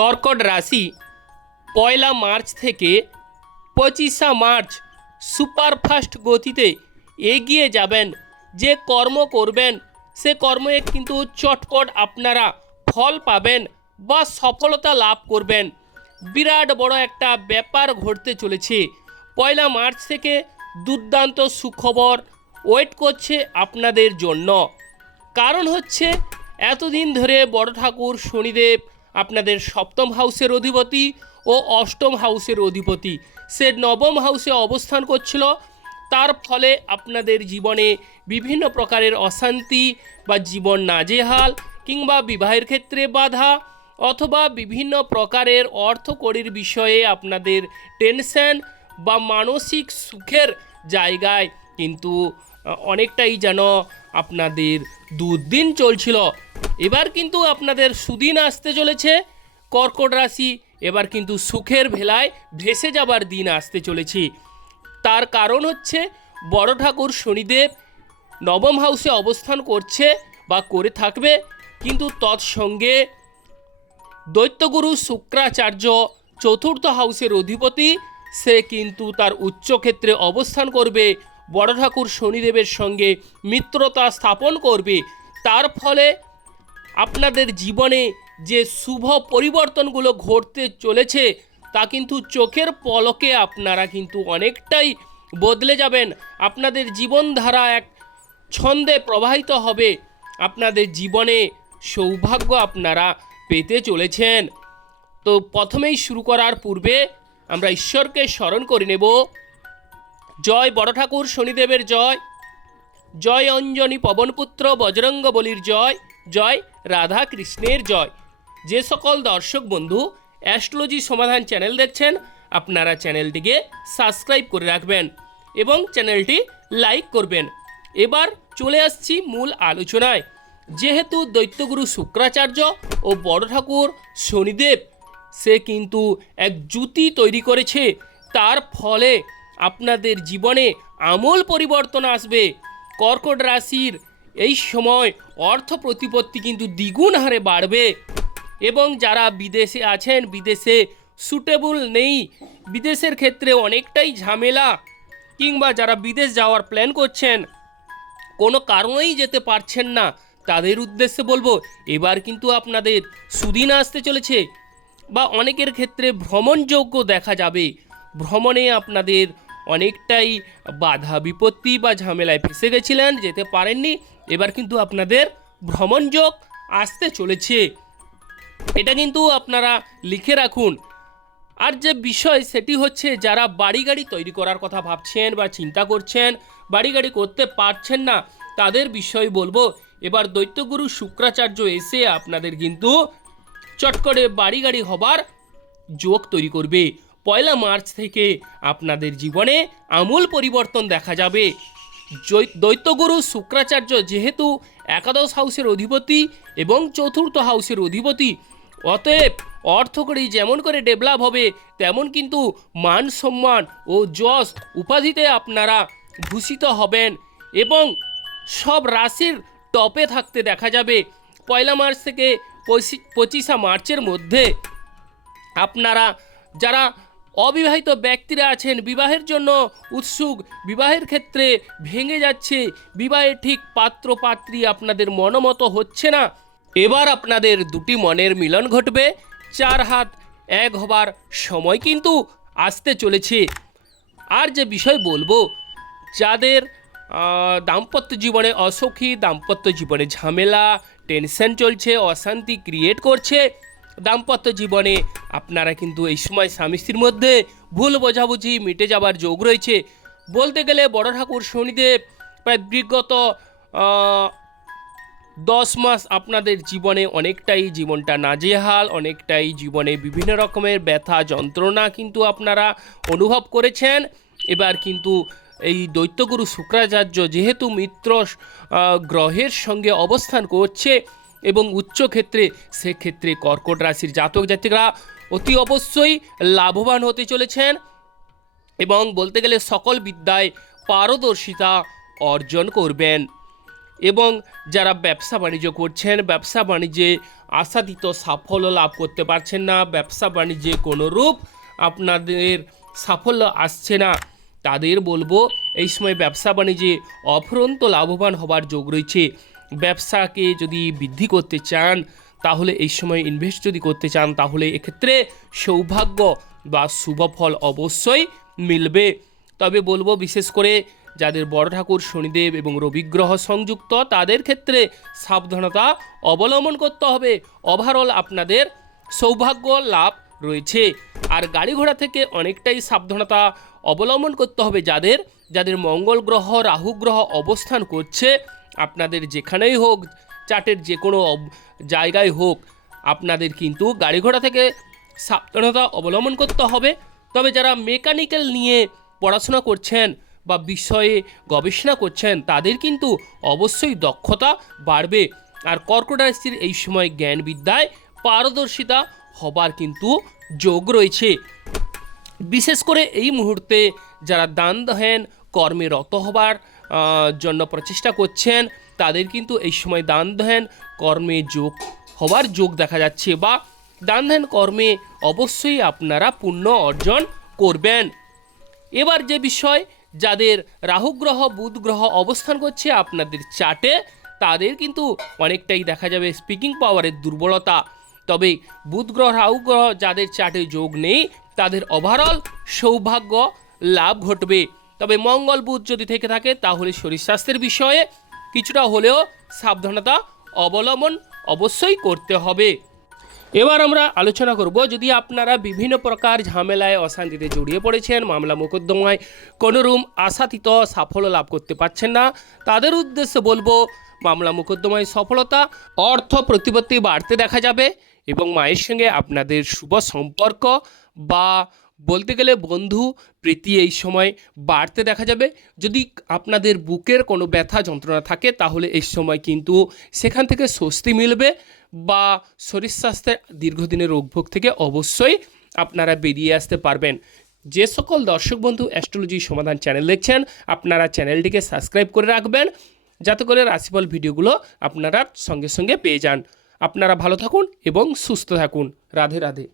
কর্কট রাশি 1 মার্চ থেকে 25 মার্চ সুপারফাস্ট গতিতে এগিয়ে যাবেন। যে কর্ম করবেন সে কর্মে কিন্তু চটপট আপনারা ফল পাবেন বা সফলতা লাভ করবেন। বিরাট বড় একটা ব্যাপার ঘটতে চলেছে। 1 মার্চ থেকে দুর্দান্ত সুখবর ওয়েট করছে আপনাদের জন্য। কারণ হচ্ছে এতদিন ধরে বড় ঠাকুর শনিদেব আপনাদের সপ্তম হাউসের অধিপতি ও অষ্টম হাউসের অধিপতি, সে নবম হাউসে অবস্থান করছিল। তার ফলে আপনাদের জীবনে বিভিন্ন প্রকারের অশান্তি বা জীবন নাজেহাল কিংবা বিবাহের ক্ষেত্রে বাধা অথবা বিভিন্ন প্রকারের অর্থকড়ির বিষয়ে আপনাদের টেনশন বা মানসিক সুখের জায়গায় কিন্তু অনেকটাই যেন আপনাদের দুর্দিন চলছিল। এবার কিন্তু আপনাদের সুদিন আসতে চলেছে। কর্কট রাশি এবার কিন্তু সুখের ভেলায় ভেসে যাবার দিন আসতে চলেছে। তার কারণ হচ্ছে বড় ঠাকুর শনিদেব নবম হাউসে অবস্থান করছে বা করে থাকবে, কিন্তু তৎসঙ্গে দৈত্যগুরু শুক্রাচার্য চতুর্থ হাউসের অধিপতি, সে কিন্তু তার উচ্চক্ষেত্রে অবস্থান করবে, বড় ঠাকুর শনিদেবের সঙ্গে মিত্রতা স্থাপন করবে। তার ফলে আপনাদের জীবনে যে শুভ পরিবর্তনগুলো ঘটতে চলেছে তা কিন্তু চোখের পলকে আপনারা কিন্তু অনেকটাই বদলে যাবেন। আপনাদের জীবনধারা এক ছন্দে প্রবাহিত হবে। আপনাদের জীবনে সৌভাগ্য আপনারা পেতে চলেছেন। তো প্রথমেই শুরু করার পূর্বে আমরা ঈশ্বরকে স্মরণ করে নেব। জয় বড় ঠাকুর শনিদেবের জয়, জয় অঞ্জনী পবনপুত্র বজরঙ্গ বলির জয়, জয় রাধা কৃষ্ণের জয়। যে সকল দর্শক বন্ধু অ্যাস্ট্রোলজি সমাধান চ্যানেল দেখছেন, আপনারা চ্যানেলটিকে সাবস্ক্রাইব করে রাখবেন এবং চ্যানেলটি লাইক করবেন। এবার চলে আসছি মূল আলোচনায়। যেহেতু দৈত্যগুরু শুক্রাচার্য ও বড় ঠাকুর শনিদেব সে কিন্তু এক জুতি তৈরি করেছে, তার ফলে আপনাদের জীবনে আমূল পরিবর্তন আসবে। কর্কট রাশির এই সময় অর্থ প্রতিপত্তি কিন্তু দ্বিগুণ হারে বাড়বে এবং যারা বিদেশে আছেন, বিদেশে সুটেবল নেই, বিদেশের ক্ষেত্রে অনেকটাই ঝামেলা, কিংবা যারা বিদেশ যাওয়ার প্ল্যান করছেন কোনো কারণেই যেতে পারছেন না, তাদের উদ্দেশ্যে বলবো এবার কিন্তু আপনাদের সুদিন আসতে চলেছে। বা অনেকের ক্ষেত্রে ভ্রমণযোগ্য দেখা যাবে। ভ্রমণে আপনাদের অনেকটাই বাধা বিপত্তি বা ঝামেলায় ফেসে গেছিলেন, যেতে পারেননি, এবার কিন্তু আপনাদের ভ্রমণযোগ আসতে চলেছে। এটা কিন্তু আপনারা লিখে রাখুন। আর যে বিষয় সেটি হচ্ছে যারা বাড়ি গাড়ি তৈরি করার কথা ভাবছেন বা চিন্তা করছেন, বাড়ি গাড়ি করতে পারছেন না, তাদের বিষয় বলবো এবার দৈত্যগুরু শুক্রাচার্য এসে আপনাদের কিন্তু চট করে বাড়ি গাড়ি হবার যোগ তৈরি করবে। 1 মার্চ থেকে আপনাদের জীবনে আমূল পরিবর্তন দেখা যাবে। দৈত্যগুরু শুক্রাচার্য যেহেতু একাদশ হাউসের অধিপতি এবং চতুর্থ হাউসের অধিপতি, অতএব অর্থকড়ি যেমন করে ডেভেলপ হবে তেমন কিন্তু মান সম্মান ও যশ উপাধিতে আপনারা ভূষিত হবেন এবং সব রাশির টপে থাকতে দেখা যাবে। 1 মার্চ থেকে 25 মার্চের মধ্যে আপনারা যারা অবিবাহিত ব্যক্তিরা আছেন, বিবাহের জন্য উৎসুক, বিবাহের ক্ষেত্রে ভেঙে যাচ্ছে, বিবাহের ঠিক পাত্র পাত্রী আপনাদের মনোমতো হচ্ছে না, এবার আপনাদের দুটি মনের মিলন ঘটবে। 4 হাত এক হবার সময় কিন্তু আসতে চলেছে। আর যে বিষয় বলবো, যাদের দাম্পত্য জীবনে অসুখী, দাম্পত্য জীবনে ঝামেলা টেনশন চলছে, অশান্তি ক্রিয়েট করছে, দাম্পত্য জীবনে আপনারা কিন্তু এই সময় স্বামী স্ত্রীর মধ্যে ভুল বোঝাবুঝি মিটে যাবার যোগ রয়েছে। বলতে গেলে বড় ঠাকুর শনিদেব প্রায় বিগত 10 মাস আপনাদের জীবনে অনেকটাই জীবনটা নাজেহাল, অনেকটাই জীবনে বিভিন্ন রকমের ব্যথা যন্ত্রণা কিন্তু আপনারা অনুভব করেছেন। এবার কিন্তু এই দৈত্যগুরু শুক্রাচার্য যেহেতু মিত্র গ্রহের সঙ্গে অবস্থান করছে এবং উচ্চক্ষেত্রে, সেক্ষেত্রে কর্কট রাশির জাতক জাতিকরা অতি অবশ্যই লাভবান হতে চলেছেন এবং বলতে গেলে সকল বিদ্যায় পারদর্শিতা অর্জন করবেন। এবং যারা ব্যবসা বাণিজ্য করছেন, ব্যবসা বাণিজ্যে আশাতীত সাফল্য লাভ করতে পারছেন না, ব্যবসা বাণিজ্যে কোনো রূপ আপনাদের সাফল্য আসছে না, তাদের বলবো এই সময় ব্যবসা বাণিজ্যে অফুরন্ত লাভবান হবার যোগ রয়েছে। ব্যবসাকে যদি বৃদ্ধি করতে চান, তাহলে এই সময় ইনভেস্ট যদি করতে চান, তাহলে এক্ষেত্রে সৌভাগ্য বা শুভ ফল অবশ্যই মিলবে। তবে বলবো বিশেষ করে যাদের বড় ঠাকুর শনিদেব এবং রবিগ্রহ সংযুক্ত, তাদের ক্ষেত্রে সাবধানতা অবলম্বন করতে হবে। ওভারঅল আপনাদের সৌভাগ্য লাভ রয়েছে। আর গাড়ি ঘোড়া থেকে অনেকটাই সাবধানতা অবলম্বন করতে হবে যাদের যাদের মঙ্গল গ্রহ রাহু গ্রহ অবস্থান করছে, আপনাদের যেখানেই হোক, চার্টের যে কোনো জায়গায় হোক, আপনাদের কিন্তু গাড়ি ঘোড়া থেকে সাবধানতা অবলম্বন করতে হবে। তবে যারা মেকানিক্যাল নিয়ে পড়াশোনা করছেন বা বিষয়ে গবেষণা করছেন, তাদের কিন্তু অবশ্যই দক্ষতা বাড়বে। আর কর্কট রাশির এই সময় জ্ঞান বিদ্যায় পারদর্শিতা হবার কিন্তু যোগ রয়েছে। বিশেষ করে এই মুহূর্তে যারা দান ধ্যান কর্মে রত হবার জন্য প্রচেষ্টা করছেন, তাদের কিন্তু এই সময় দান ধ্যান কর্মে যোগ হবার যোগ দেখা যাচ্ছে, বা দান ধ্যান কর্মে অবশ্যই আপনারা পুণ্য অর্জন করবেন। এবার যে বিষয়, যাদের রাহু গ্রহ বুধ গ্রহ অবস্থান করছে আপনাদের চার্টে, তাদের কিন্তু অনেকটাই দেখা যাবে স্পিকিং পাওয়ারের দুর্বলতা। তবে বুধ গ্রহ রাহু গ্রহ যাদের চার্টে যোগ নেই, তাদের ওভারঅল সৌভাগ্য লাভ ঘটবে। তবে মঙ্গল বুধ যদি থেকে থাকে, তাহলে শরীর স্বাস্থ্যের বিষয়ে কিছুটা হলেও সাবধানতা অবলম্বন অবশ্যই করতে হবে। এবার আমরা আলোচনা করব, যদি আপনারা বিভিন্ন প্রকার ঝামেলায় অশান্তিতে জড়িয়ে পড়েছেন, মামলা মোকদ্দমায় কোনোরূপ আশাতীত সাফল্য লাভ করতে পারছেন না, তাদের উদ্দেশ্যে বলবো মামলা মোকদ্দমায় সফলতা, অর্থ প্রতিপত্তি বাড়তে দেখা যাবে এবং মায়ের সঙ্গে আপনাদের শুভ সম্পর্ক বা বলতে গেলে বন্ধু প্রীতি এই সময় বাড়তে দেখা যাবে। যদি আপনাদের বুকের কোনো ব্যথা যন্ত্রণা থাকে, তাহলে এই সময় কিন্তু সেখান থেকে স্বস্তি মিলবে, বা শরীর স্বাস্থ্যের দীর্ঘদিনের রোগভোগ থেকে অবশ্যই আপনারা বেরিয়ে আসতে পারবেন। যে সকল দর্শক বন্ধু অ্যাস্ট্রোলজি সমাধান চ্যানেল দেখছেন, আপনারা চ্যানেলটিকে সাবস্ক্রাইব করে রাখবেন, যাতে করে রাশিফল ভিডিওগুলো আপনারা সঙ্গে সঙ্গে পেয়ে যান। আপনারা ভালো থাকুন এবং সুস্থ থাকুন। রাধে রাধে।